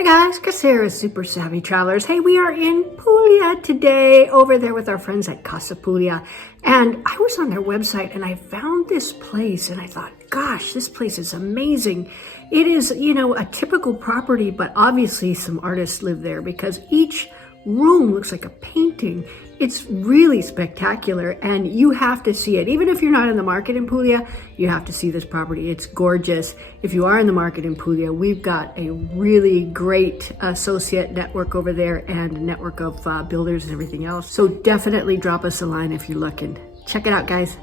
Hi guys, Casera Super Savvy Travelers. Hey, we are in Puglia today, over there with our friends at Casa Puglia. And I was on their website and I found this place and I thought, gosh, this place is amazing. It is, a typical property, but obviously some artists live there because each room looks like a painting. It's really spectacular and you have to see it. Even if you're not in the market in Puglia, you have to see this property. It's gorgeous. If you are in the market in Puglia, we've got a really great associate network over there and a network of builders and everything else. So definitely drop us a line if you're looking. Check it out, guys.